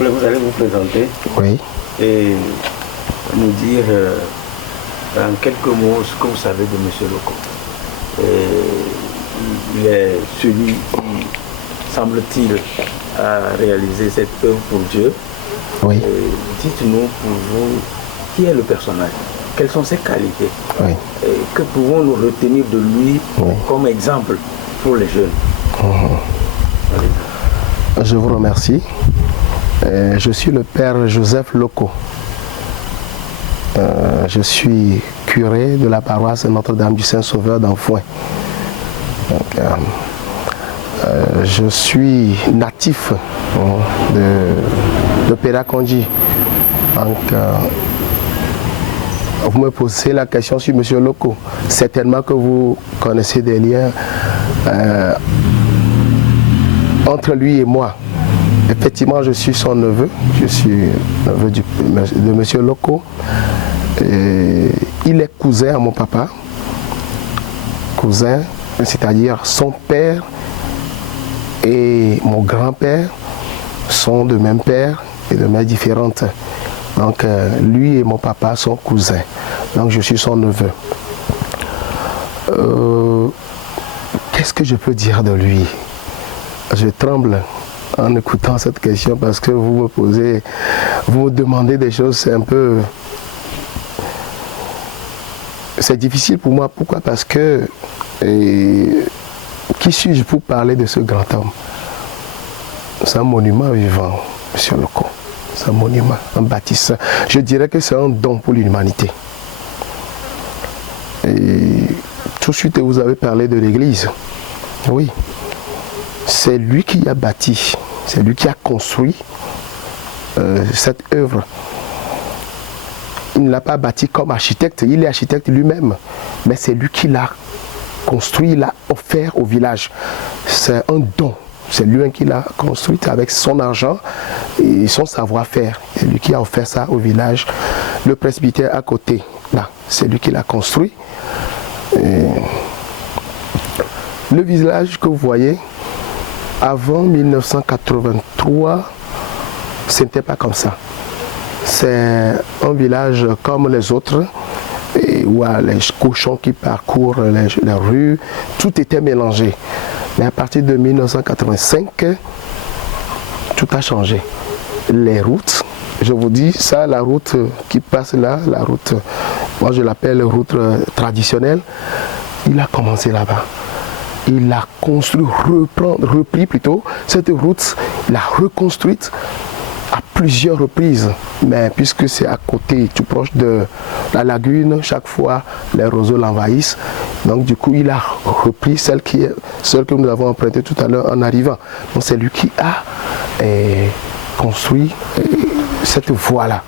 plaît, vous allez vous présenter. Oui. Et nous dire en quelques mots ce que vous savez de M. Loko. Il est celui qui, semble-t-il, a réalisé cette œuvre pour Dieu. Oui. Dites-nous pour vous, qui est le personnage? Quelles sont ses qualités? Oui. Et que pouvons-nous retenir de lui comme exemple pour les jeunes? Je vous remercie. Je suis le père Joseph Loko. Je suis curé de la paroisse Notre-Dame du Saint-Sauveur d'Enfouin. Je suis natif de Pérakonji. Vous me posez la question sur M. Loko. Certainement que vous connaissez des liens entre lui et moi. Effectivement, je suis son neveu. Je suis neveu de M. Loko. Il est cousin à mon papa. Cousin, c'est-à-dire son père et mon grand-père sont de même père et de mère différentes. Donc lui et mon papa sont cousins. Donc je suis son neveu. Qu'est-ce que je peux dire de lui? Je tremble en écoutant cette question parce que vous me demandez des choses, c'est un peu... C'est difficile pour moi. Pourquoi? Parce que qui suis-je pour parler de ce grand homme? C'est un monument vivant, M. Loko. C'est un monument, un bâtisseur. Je dirais que c'est un don pour l'humanité. Et tout de suite, vous avez parlé de l'Église. Oui. C'est lui qui a bâti, c'est lui qui a construit cette œuvre. Il ne l'a pas bâti comme architecte, il est architecte lui-même, mais c'est lui qui l'a construit, il l'a offert au village. C'est un don, c'est lui qui l'a construit avec son argent et son savoir-faire. C'est lui qui a offert ça au village. Le presbytère à côté, là, c'est lui qui l'a construit. Et le village que vous voyez, avant 1983, ce n'était pas comme ça. C'est un village comme les autres, où il y a les cochons qui parcourent les rues, tout était mélangé. Mais à partir de 1985, tout a changé. Les routes, je vous dis ça, la route qui passe là, la route, moi je l'appelle route traditionnelle, il a commencé là-bas. Il a construit, repris plutôt, cette route, il a reconstruite à plusieurs reprises. Mais puisque c'est à côté, tout proche de la lagune, chaque fois les roseaux l'envahissent. Donc du coup, il a repris celle que nous avons empruntée tout à l'heure en arrivant. Donc c'est lui qui a construit cette voie-là.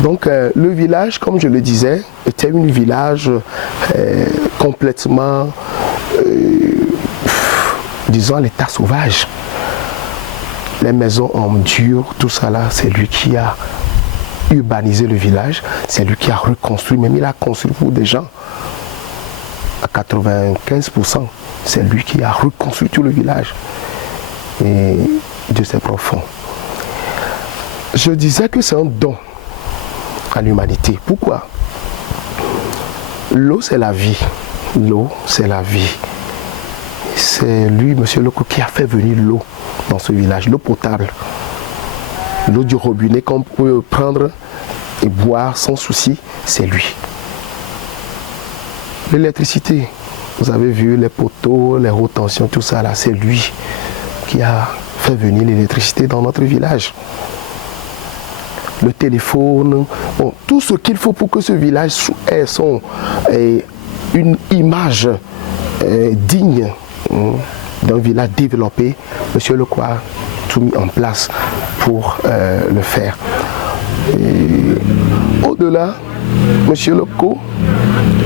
Donc le village, comme je le disais, était un village complètement, disons, à l'état sauvage. Les maisons en dur, tout ça là, c'est lui qui a urbanisé le village, c'est lui qui a reconstruit, même il a construit pour des gens. À 95%, c'est lui qui a reconstruit tout le village. Et Dieu c'est profond. Je disais que c'est un don à l'humanité. Pourquoi? L'eau c'est la vie. L'eau c'est la vie. C'est lui, M. Loko, qui a fait venir l'eau dans ce village, l'eau potable. L'eau du robinet qu'on peut prendre et boire sans souci, c'est lui. L'électricité, vous avez vu les poteaux, les hautes tensions, tout ça là, c'est lui qui a fait venir l'électricité dans notre village. Le téléphone, bon, tout ce qu'il faut pour que ce village ait une image digne d'un village développé. M. Loko a tout mis en place pour le faire. Au-delà, M. Loko,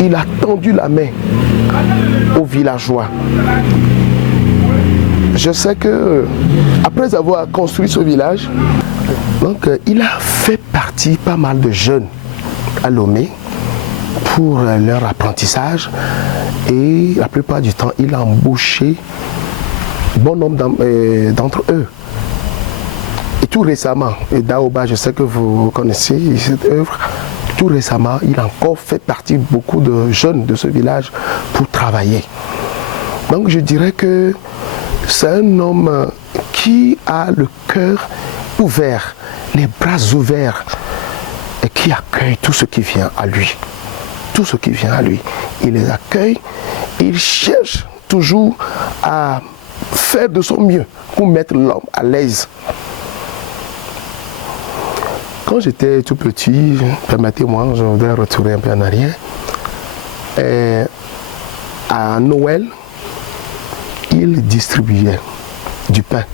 il a tendu la main aux villageois. Je sais que après avoir construit ce village, donc, il a fait partie pas mal de jeunes à Lomé pour leur apprentissage et la plupart du temps il a embauché bon nombre d'entre eux. Et tout récemment, et Daoba, je sais que vous connaissez cette œuvre, tout récemment, il a encore fait partie de beaucoup de jeunes de ce village pour travailler. Donc je dirais que c'est un homme qui a le cœur ouvert, les bras ouverts, et qui accueille tout ce qui vient à lui. Tout ce qui vient à lui. Il les accueille, il cherche toujours à faire de son mieux pour mettre l'homme à l'aise. Quand j'étais tout petit, permettez-moi, je voudrais retourner un peu en arrière. Et à Noël, il distribuait du pain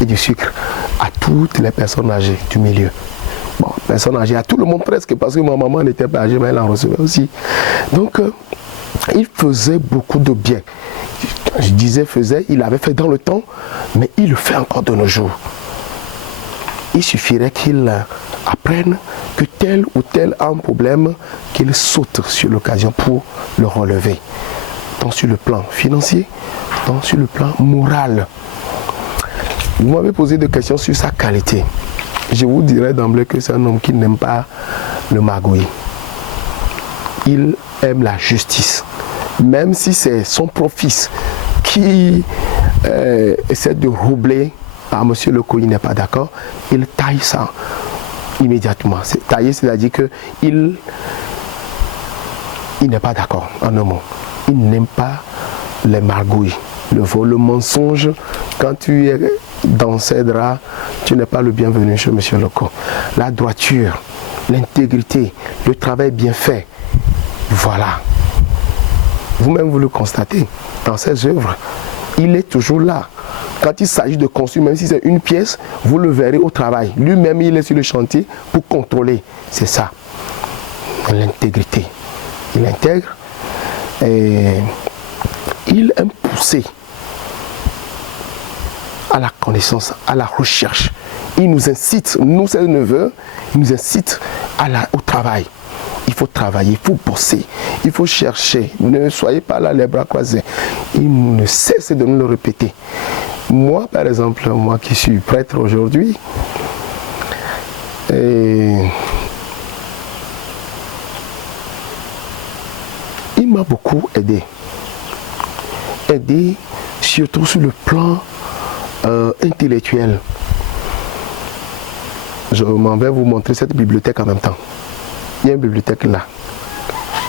et du sucre à toutes les personnes âgées du milieu. Bon, personnes âgées, à tout le monde presque, parce que ma maman n'était pas âgée, mais elle en recevait aussi. Donc, il faisait beaucoup de bien. Je disais faisait, il avait fait dans le temps, mais il le fait encore de nos jours. Il suffirait qu'il apprenne que tel ou tel a un problème, qu'il saute sur l'occasion pour le relever. Tant sur le plan financier, tant sur le plan moral. Vous m'avez posé des questions sur sa qualité. Je vous dirais d'emblée que c'est un homme qui n'aime pas le magouille. Il aime la justice. Même si c'est son propre-fils qui essaie de roubler, monsieur Leco, il n'est pas d'accord, il taille ça immédiatement. Tailler, c'est-à-dire qu'il n'est pas d'accord, en un mot. Il n'aime pas les magouilles, le vol, le mensonge. Quand tu es dans ces draps, tu n'es pas le bienvenu chez monsieur Leco. La droiture, l'intégrité, le travail bien fait, voilà. Vous-même, vous le constatez dans ses œuvres. Il est toujours là. Quand il s'agit de construire, même si c'est une pièce, vous le verrez au travail. Lui-même, il est sur le chantier pour contrôler. C'est ça. L'intégrité. Il intègre et il aime pousser à la connaissance, à la recherche. Il nous incite, nous, ses neveux, il nous incite au travail. Il faut travailler, il faut bosser, il faut chercher. Ne soyez pas là les bras croisés. Il ne cesse de nous le répéter. Moi, par exemple, moi qui suis prêtre aujourd'hui, il m'a beaucoup aidé. Aidé surtout sur le plan intellectuel. Je m'en vais vous montrer cette bibliothèque en même temps. Il y a une bibliothèque là,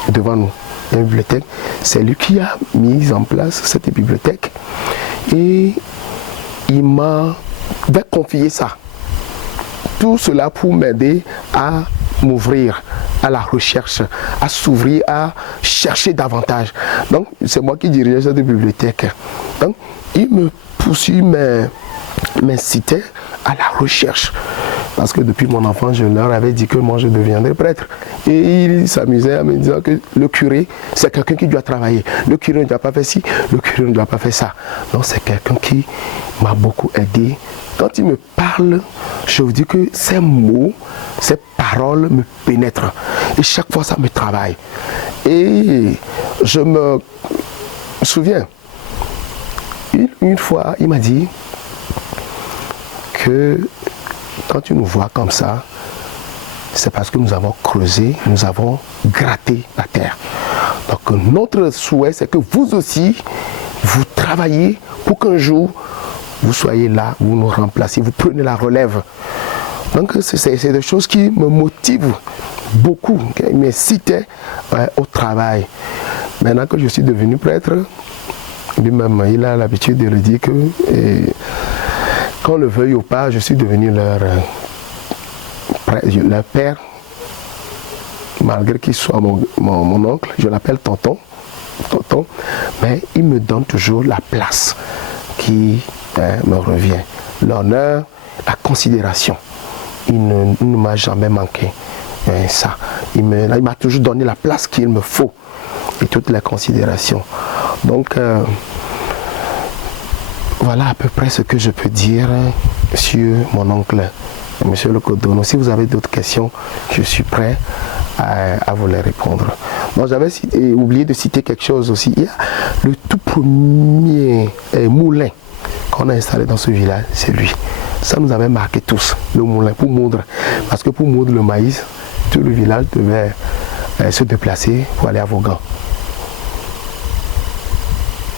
devant nous. Il y a une bibliothèque. C'est lui qui a mis en place cette bibliothèque. Et il m'a confié ça. Tout cela pour m'aider à m'ouvrir à la recherche, à s'ouvrir, à chercher davantage. Donc, c'est moi qui dirigeais cette bibliothèque. Donc, il me poursuit, m'incitait à la recherche. Parce que depuis mon enfance, je leur avais dit que moi, je deviendrais prêtre. Et il s'amusait à me dire que le curé, c'est quelqu'un qui doit travailler. Le curé ne doit pas faire ci, le curé ne doit pas faire ça. Donc, c'est quelqu'un qui m'a beaucoup aidé. Quand il me parle, je vous dis que ces mots, ces paroles me pénètrent. Et chaque fois, ça me travaille. Et je me souviens, une fois, il m'a dit que quand tu nous vois comme ça, c'est parce que nous avons creusé, nous avons gratté la terre. Donc notre souhait, c'est que vous aussi, vous travaillez pour qu'un jour, vous soyez là, vous nous remplacez, vous prenez la relève. Donc c'est des choses qui me motivent beaucoup, qui m'incitent au travail. Maintenant que je suis devenu prêtre, lui-même, il a l'habitude de le dire que qu'on le veuille ou pas, je suis devenu leur père, malgré qu'il soit mon oncle, je l'appelle tonton, mais il me donne toujours la place qui me revient. L'honneur, la considération. Il ne m'a jamais manqué ça. Il m'a toujours donné la place qu'il me faut et toutes les considérations. Donc, voilà à peu près ce que je peux dire sur mon oncle, monsieur Lecodono. Si vous avez d'autres questions, je suis prêt à vous les répondre. Bon, j'avais oublié de citer quelque chose aussi. Il y a le tout premier moulin qu'on a installé dans ce village, c'est lui. ça nous avait marqué tous, le moulin pour moudre. Parce que pour moudre le maïs, tout le village devait se déplacer pour aller à Vaughan.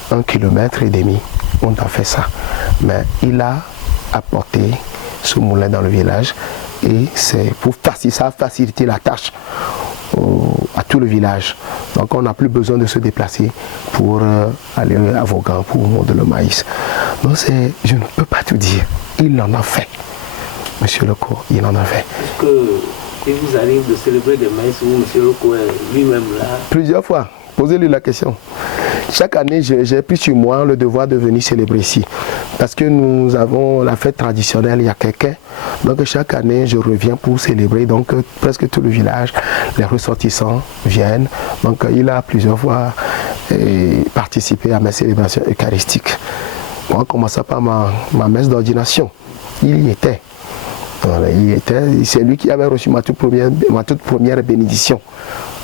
1,5 km, on a fait ça. Mais il a apporté ce moulin dans le village et c'est pour faciliter la tâche à tout le village. Donc on n'a plus besoin de se déplacer pour aller à Vaughan pour moudre le maïs. Donc je ne peux pas tout dire. Il en a fait. Monsieur Loko, il en a fait. Est-ce qu'il vous arrive de célébrer des maïs où Monsieur Loko est lui-même là? Plusieurs fois. Posez-lui la question. Chaque année, j'ai pris sur moi le devoir de venir célébrer ici. Parce que nous avons la fête traditionnelle, il y a quelqu'un. Donc chaque année, je reviens pour célébrer. Donc presque tout le village, les ressortissants viennent. Donc il a plusieurs fois participé à mes célébrations eucharistiques. En commençant par ma messe d'ordination, il y était. Voilà, c'est lui qui avait reçu ma toute première bénédiction.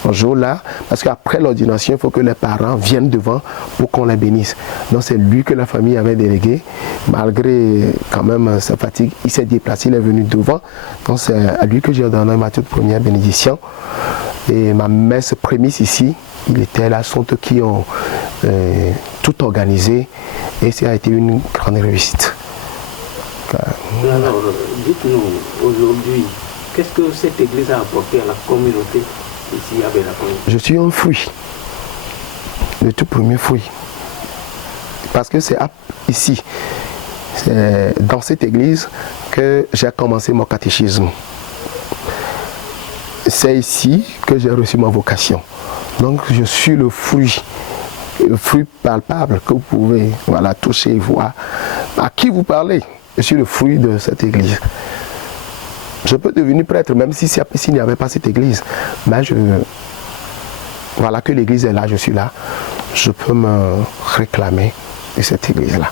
Un jour-là, parce qu'après l'ordination, il faut que les parents viennent devant pour qu'on les bénisse. Donc c'est lui que la famille avait délégué. Malgré quand même sa fatigue, il s'est déplacé, il est venu devant. Donc c'est à lui que j'ai donné ma toute première bénédiction. Et ma messe prémisse ici, il était là, sont eux qui ont tout organisé. Et ça a été une grande réussite. Alors, dites-nous aujourd'hui, qu'est-ce que cette église a apporté à la communauté ici à Benakong? Je suis un fruit, le tout premier fruit. Parce que c'est ici, c'est dans cette église que j'ai commencé mon catéchisme. C'est ici que j'ai reçu ma vocation. Donc je suis le fruit palpable que vous pouvez toucher et voir. À qui vous parlez? Je suis le fruit de cette église. Je peux devenir prêtre même s'il n'y avait pas cette église. Mais voilà que l'église est là, je suis là. Je peux me réclamer de cette église-là.